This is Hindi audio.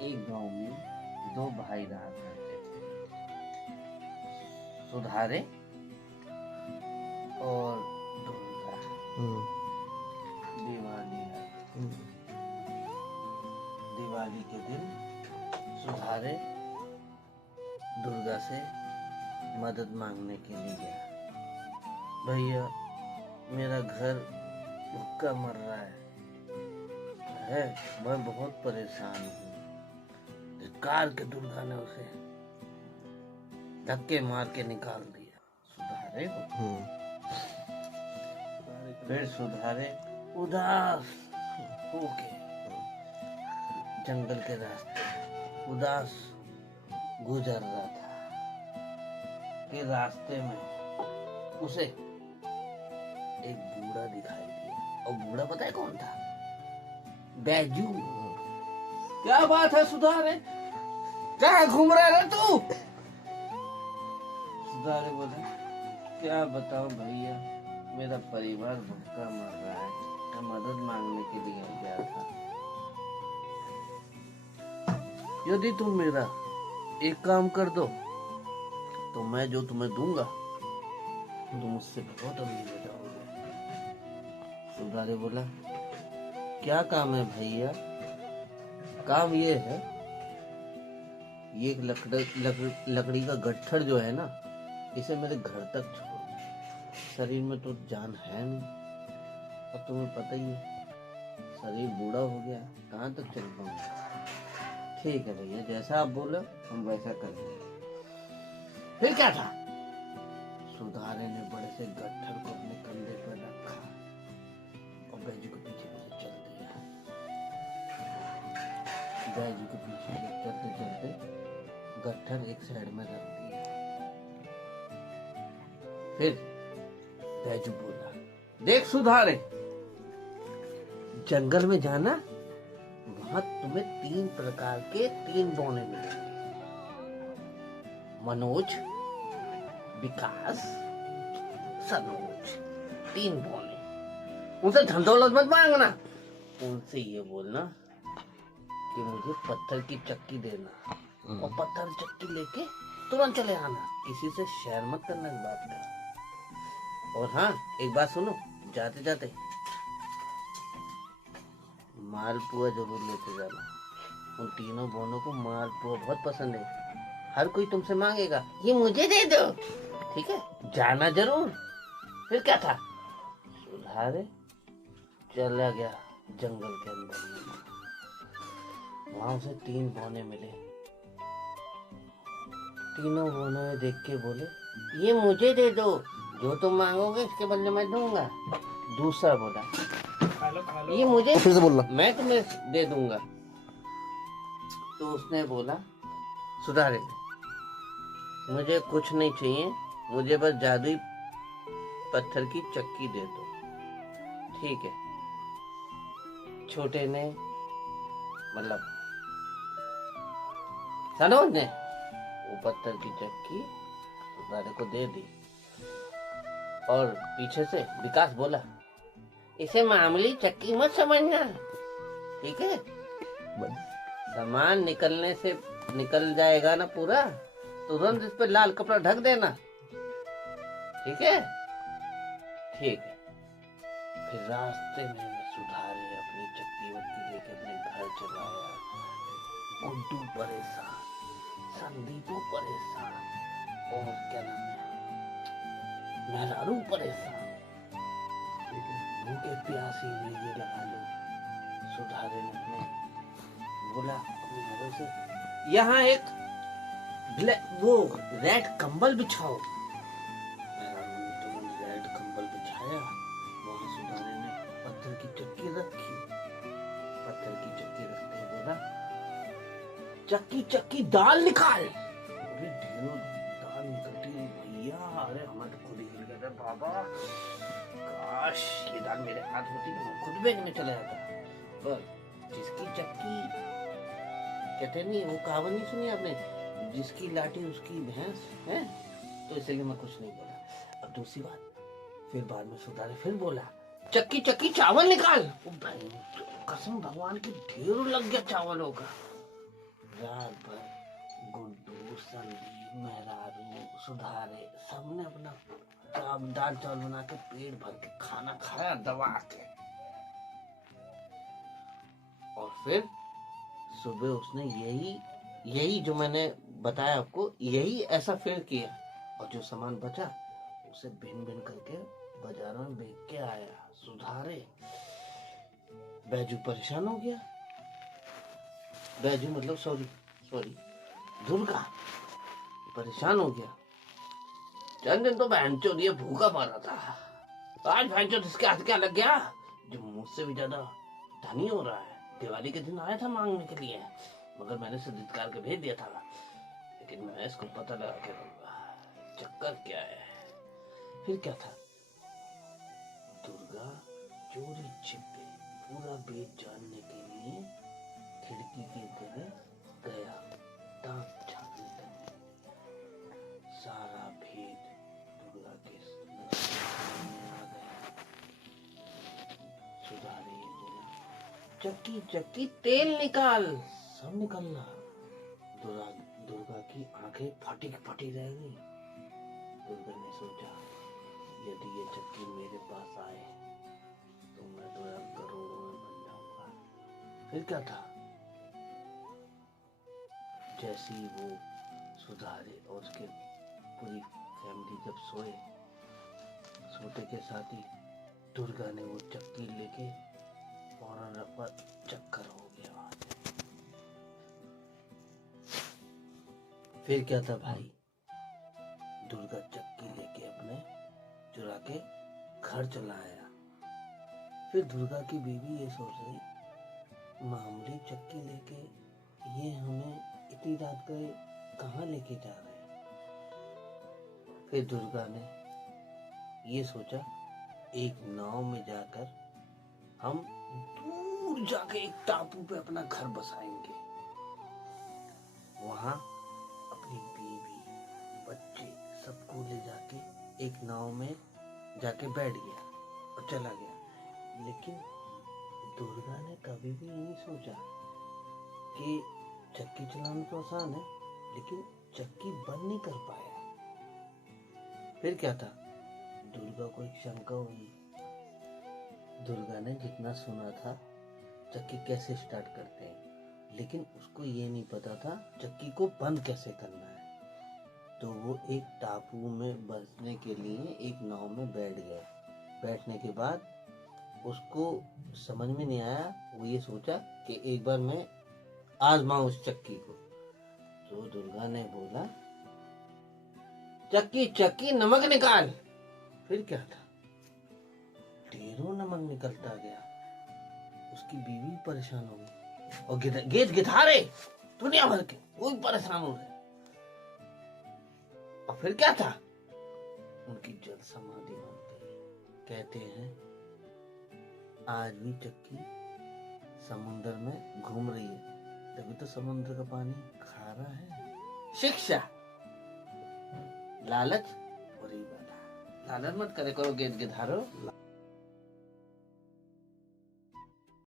एक गांव में दो भाई रहा करते थे, सुधारे और दुर्गा। दिवाली है। दिवाली के दिन सुधारे दुर्गा से मदद मांगने के लिए गया। भैया, मेरा घर भूखा मर रहा है, मैं बहुत परेशान हूँ। धिक्कार के दुर्गा ने उसे धक्के मार के निकाल दिया। सुधारे को फिर सुधारे उदास होके जंगल के रास्ते उदास गुजर रहा था कि रास्ते में उसे एक बूढ़ा दिखाई दिया। और बूढ़ा पता है कौन था? बैजू। क्या बात है सुधारे, कहाँ घूम रहा है तू? सुधारे बोले, क्या बताओ भैया, मेरा परिवार भूखा मर रहा है, मैं मदद मांगने के लिए गया था। यदि तुम मेरा एक काम कर दो तो मैं जो तुम्हें दूंगा तुम मुझसे बहुत अमीर हो जाओगे। सुधारे बोला, क्या काम है भैया? काम ये है, ये एक लकड़ी का गट्ठर जो है ना, इसे मेरे घर तक छोड़ो। शरीर में तो जान है नहीं, अब तुम्हें पता ही है, शरीर बूढ़ा हो गया, कहाँ तक चल पाऊंगा। ठीक है भैया, जैसा आप बोलो हम वैसा करेंगे। फिर क्या था? सुधारे ने बड़े से गट्ठर को अपने कंधे पर रखा और बैजू के पीछे पीछे चल दिया। बैजू के पीछे चलते चलते गट्ठर एक साइड में रख दिया। फिर बैजू बोला, देख सुधारे, जंगल में जाना, वहां तुम्हें 3 प्रकार के 3 बौने मिलेंगे। मनोज, विकास, सनोज, 3 बौने। उनसे धन दौलत मत मांगना, उनसे ये बोलना कि मुझे पत्थर की चक्की देना और पत्थर चक्की लेके तुरंत चले आना, किसी से शेयर मत करना इस बात का। और हाँ, एक बात सुनो, जाते जाते मालपुआ जरूर लेते जाना। उन तीनों बहनों को मालपुआ बहुत पसंद है, हर कोई तुमसे मांगेगा ये मुझे दे दो, ठीक है? जाना जरूर। फिर क्या था? सुधारे चला गया जंगल के अंदर, वहां उसे 3 बौने मिले। तीनों बौनों ने देख के बोले, ये मुझे दे दो, जो तुम मांगोगे इसके बदले मैं दूंगा। दूसरा बोला, ये मुझे, फिर से बोलना, मैं तुम्हें दे दूंगा। तो उसने बोला, सुधारे मुझे कुछ नहीं चाहिए, मुझे बस जादुई पत्थर की चक्की दे दो, ठीक है? छोटे ने, मतलब सनोज ने, वो पत्थर की चक्की सुधारे को दे दी। और पीछे से विकास बोला, इसे मामूली चक्की मत समझना, ठीक है? सामान निकलने से निकल जाएगा ना पूरा, तुरंत इस पे लाल कपड़ा ढक देना, ठीक है? ठीक है। फिर रास्ते में सुधारे अपनी चक्की वक्की लेके अपने घर चला आया। गुड्डू परेशान, संदीपू परेशान, और क्या नाम है, मेहरारू परेशान, भूखे प्यासी हुई, ये लगा लो। सुधारे ने अपने बोला अपने घरों से, यहाँ एक वो रेड कंबल बिछाओ। मेहरारू ने तुरंत रेड कंबल बिछाया। वहां सुधारे ने पत्थर की चक्की रखी। पत्थर की चक्की रखते ही बोला, चक्की चक्की दाल निकाल। अरे ढेरों दाल निकलती है भैया, अरे हमारे तो खुद ही हिल गया था बाबा, काश ये दाल मेरे हाथ होती तो मैं खुद बेचने चला जाता। पर जिसकी चक्की, कहते नहीं, वो कहावत नहीं सुनी आपने, जिसकी लाठी उसकी भैंस है, तो इसलिए मैं कुछ नहीं बोला। अब दूसरी बात, फिर बाद में सुधारे फिर बोला, चक्की चक्की चावल निकाल। ओ भाई, कसम भगवान की, ढेर लग गया चावलों का। रात भर गुड्डू, संदीप, मेहरारू, सुधारे सबने अपना दाल चावल बना के पेट भर के खाना खाया दबा के। और फिर सुबह उसने यही जो मैंने बताया आपको, यही ऐसा फिर किया। और जो सामान बचा उसे भिन भिन करके बाजारों में बेच के आया। सुधारे बैजू परेशान हो गया। बैजू मतलब सॉरी दुर्गा परेशान हो गया। चंद दिन तो बहनचोद ये भूखा पा रहा था, आज बहनचोद इसके हाथ क्या लग गया जो मुझसे भी ज्यादा धनी हो रहा है। दिवाली के दिन आया था मांगने के लिए, मगर मैंने सदितकार के भेज दिया था, लेकिन मैं इसको पता लगा के रहूंगा चक्कर क्या है। फिर क्या था, दुर्गा चोरी छिपे पूरा भेद जानने के लिए खिड़की की तरफ गया, दांत झांकने लगी। सारा भेद दुर्गा के सामने आ गया। सुधारे बोला, चक्की चक्की तेल निकाल। सब निकलना। दुर्गा की आंखें फटी रह गई। दुर्गा ने सोचा, यदि ये चक्की मेरे पास आए तो मैं तो यार करोड़ों में बन जाऊंगा। फिर क्या था, जैसे ही वो सुधारे और उसके पूरी फैमिली जब सोते के साथ ही दुर्गा ने वो चक्की लेके फौरन रखा, चक्कर हो गया वहां से। फिर क्या था भाई, दुर्गा चक्की लेके अपने चुरा के घर चला आया। फिर दुर्गा की बीवी ये सोच रही, मामूली चक्की लेके ये हमें इतनी रात को कहाँ लेके जा रहे हैं। फिर दुर्गा ने ये सोचा, एक नाव में जाकर हम दूर जाके एक टापू पे अपना घर बसाएंगे। वहां अपनी बीवी, बच्चे सबको ले जाके एक नाव में जाके बैठ गया और चला गया। लेकिन दुर्गा ने कभी भी नहीं सोचा कि चक्की चलाना तो आसान है, लेकिन चक्की बंद नहीं कर पाया। फिर क्या था, दुर्गा को एक शंका हुई। दुर्गा ने जितना सुना था चक्की कैसे स्टार्ट करते हैं, लेकिन उसको ये नहीं पता था चक्की को बंद कैसे करना है। तो वो एक टापू में बसने के लिए एक नाव में बैठ गया। बैठने के बाद उसको समझ में नहीं आया, वो ये सोचा कि एक बार मैं आजमाऊं उस चक्की को। तो दुर्गा ने बोला, चक्की चक्की नमक निकाल। फिर क्या था, ढेरों नमक निकलता गया। उसकी बीवी परेशान हो गई और गेट गिधारे दुनिया भर के वो भी परेशान हो गए। और फिर क्या था, उनकी जल समाधि बन गई। कहते हैं आज भी चक्की समुद्र में घूम रही है, तभी तो समुद्र का पानी खारा है। शिक्षा, लालच बुरी बात है। लालच मत करे करो गेट गिधारो।